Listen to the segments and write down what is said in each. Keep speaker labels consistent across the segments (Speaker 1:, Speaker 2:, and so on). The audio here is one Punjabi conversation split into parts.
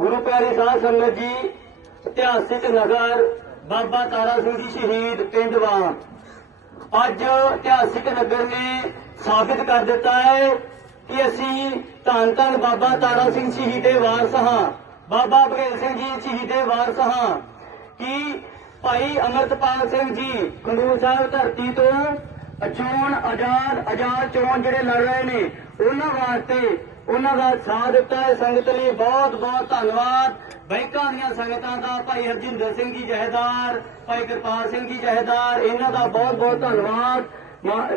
Speaker 1: ਗੁਰੂ ਪਿਆਰੀ ਸਾਧ ਸੰਗਤ ਜੀ, ਇਤਿਹਾਸਿਕ ਨਗਰ ਬਾਬਾ ਤਾਰਾ ਸਿੰਘ ਜੀ ਸ਼ਹੀਦ ਪਿੰਡ ਅੱਜ ਇਤਿਹਾਸਿਕ ਨਗਰ ਨੇ ਸਾਬਿਤ ਕਰ ਦਿੱਤਾ ਹੈ ਕਿ ਅਸੀਂ ਧੰਨ ਧੰਨ ਬਾਬਾ ਤਾਰਾ ਸਿੰਘ ਸ਼ਹੀਦ ਵਾਰਸ ਹਾਂ। ਬਾਬਾ ਬਘੇਲ ਸਿੰਘ ਜੀ ਸ਼ਹੀਦ ਵਾਰਸ ਹਾਂ ਕਿ ਭਾਈ ਅਮਰਤਪਾਲ ਸਿੰਘ ਜੀ ਖੰਡੂਰ ਸਾਹਿਬ ਧਰਤੀ ਤੋਂ ਚੋਣ ਆਜ਼ਾਦ ਆਜ਼ਾਦ ਚੋਣ ਜਿਹੜੇ ਲੜ ਰਹੇ ਨੇ, ਉਹਨਾਂ ਵਾਸਤੇ ਉਹਨਾਂ ਦਾ ਸਾਥ ਦਿੱਤਾ ਹੈ। ਸੰਗਤ ਲਈ ਬਹੁਤ ਬਹੁਤ ਧੰਨਵਾਦ। ਬੈਂਕਾਂ ਦੀਆਂ ਸੰਗਤਾਂ ਦਾ ਭਾਈ ਹਰਜਿੰਦਰ ਸਿੰਘ ਜੀ ਜਹੇਦਾਰ, ਭਾਈ ਕਿਰਪਾਲ ਸਿੰਘ ਜੀ ਜਹੇਦਾਰ, ਇਹਨਾਂ ਦਾ ਬਹੁਤ ਬਹੁਤ ਧੰਨਵਾਦ।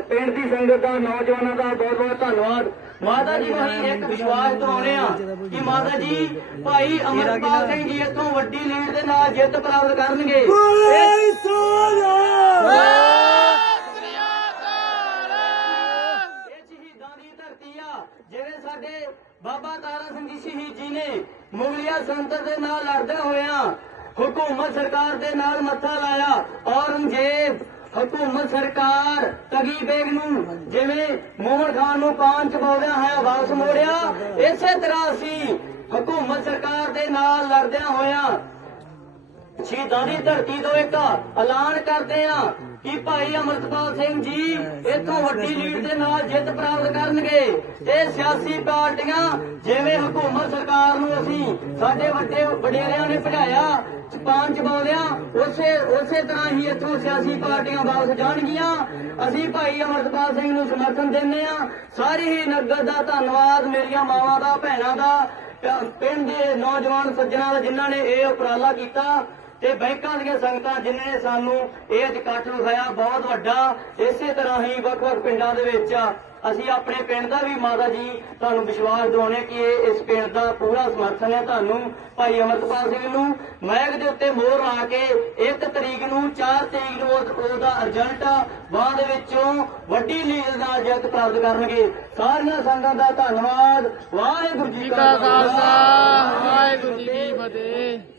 Speaker 1: ਪਿੰਡ ਦੀ ਸੰਗਤ ਦਾ, ਨੌਜਵਾਨਾਂ ਦਾ ਬਹੁਤ ਬਹੁਤ ਧੰਨਵਾਦ। ਮਾਤਾ ਜੀ ਨੂੰ ਇੱਕ ਵਿਸ਼ਵਾਸ ਦਿਵਾਉਂਦੇ ਆ ਕਿ ਮਾਤਾ ਜੀ, ਭਾਈ ਅਮਰਪਾਲ ਸਿੰਘ ਜੀ ਇਤੋਂ ਵੱਡੀ ਲੀਡ ਦੇ ਨਾਲ ਜਿੱਤ ਪ੍ਰਾਪਤ ਕਰਨਗੇ ਇਹ ਸ਼ਹੀਦਾਂ ਆ। ਜਿਹੜੇ ਸਾਡੇ ਬਾਬਾ ਤਾਰਾ ਸਿੰਘ ਜੀ ਸ਼ਹੀਦ ਜੀ ਨੇ ਮੁਗਲਿਆ ਸੰਤਰ ਦੇ ਨਾਲ ਲੜਦੇ ਹੋਇਆਂ ਹਕੂਮਤ ਸਰਕਾਰ ਦੇ ਨਾਲ ਮੱਥਾ ਲਾਇਆ। ਔਰੰਗਜ਼ੇਬ, ਹਕੂਮਤ ਸਰਕਾਰ, ਤਗੀ ਬੇਗ ਨੂੰ ਜਿਵੇਂ ਮੋਹਨ ਖਾਨ ਨੂੰ ਕਾਨ ਬੋਲਿਆ ਹੈ ਵਾਪਸ ਮੋੜਿਆ, ਇਸੇ ਤਰ੍ਹਾਂ ਅਸੀਂ ਹਕੂਮਤ ਸਰਕਾਰ ਦੇ ਨਾਲ ਲੜਦਿਆਂ ਹੋਇਆ ਸ਼ਹੀਦਾਂ ਦੀ ਧਰਤੀ ਤੋਂ ਇੱਕ ਐਲਾਨ ਕਰਦੇ ਆ। ਕਿ ਭਾਈ ਅਮਰਤਪਾਲ ਸਿੰਘ ਜੀ? ਇਥੋਂ ਵੱਡੀ ਲੀਡ ਦੇ ਨਾਲ ਜਿੱਤ ਪ੍ਰਾਪਤ ਕਰਨਗੇ। ਤੇ ਸਿਆਸੀ ਪਾਰਟੀਆਂ, ਜਿਵੇਂ ਹਕੂਮਤ ਸਰਕਾਰ ਨੂੰ ਅਸੀਂ ਸਾਡੇ ਵੱਡੇ ਵਡੇਰਿਆਂ ਨੇ ਭਜਾਇਆ ਪੰਜ ਬੋਲਿਆ ਉਸੇ ਉਸੇ ਤਰ੍ਹਾਂ ਹੀ ਇਥੋਂ ਸਿਆਸੀ ਪਾਰਟੀਆਂ ਵਾਪਸ ਜਾਣਗੀਆਂ। ਅਸੀਂ ਭਾਈ ਅਮਰਤਪਾਲ ਸਿੰਘ ਨੂੰ ਸਮਰਥਨ ਦਿੰਦੇ ਆ ਸਾਰੀ ਹੀ ਨਗਰ ਦਾ ਧੰਨਵਾਦ ਮੇਰੀਆਂ ਮਾਵਾਂ ਦਾ, ਭੈਣਾਂ ਦਾ, ਪਿੰਡ ਦੇ ਨੌਜਵਾਨ ਸੱਜਣਾਂ ਦਾ, ਜਿਨ੍ਹਾਂ ਨੇ ਇਹ ਉਪਰਾਲਾ ਕੀਤਾ। ਤੇ ਬੈਂਕਾਂ ਦੀਆਂ ਸੰਗਤਾਂ ਜਿਨ੍ਹਾਂ ਨੇ ਸਾਨੂੰ ਇਹ ਇਕੱਠ ਵਿਖਾਇਆ ਬਹੁਤ ਵੱਡਾ ਇਸੇ ਤਰ੍ਹਾਂ ਹੀ ਵੱਖ-ਵੱਖ ਪਿੰਡਾਂ ਦੇ ਵਿੱਚ ਅਸੀਂ ਆਪਣੇ ਪਿੰਡ ਦਾ ਵੀ ਮਾਤਾ ਜੀ ਤੁਹਾਨੂੰ ਵਿਸ਼ਵਾਸ ਦਿਵਾਉਣੇ ਕਿ ਇਹ ਇਸ ਪਿੰਡ ਦਾ ਪੂਰਾ ਸਮਰਥਨ ਹੈ ਤੁਹਾਨੂੰ ਭਾਈ ਅਮਰਤਪਾਲ ਸਿੰਘ ਨੂੰ। ਮੈਗ ਦੇ ਉੱਤੇ ਮੋਹਰ ਲਾ ਕੇ 1 ਤਰੀਕ ਨੂੰ 4 ਤਰੀਕ ਨੂੰ ਉਹ- ਉਹਦਾ ਰਿਜ਼ਲਟ ਬਾਅਦ ਵਿੱਚੋਂ ਵੱਡੀ ਲੀਡ ਨਾਲ ਜਿੱਤ ਪ੍ਰਾਪਤ ਕਰਨਗੇ। ਸਾਰੀਆਂ ਸੰਗਤਾਂ ਦਾ ਧੰਨਵਾਦ। ਵਾਹਿਗੁਰੂ ਜੀ ਕਾ ਖਾਲਸਾ। ਵਾਹਿਗੁਰੂ ਜੀ ਕੀ ਫਤਿਹ।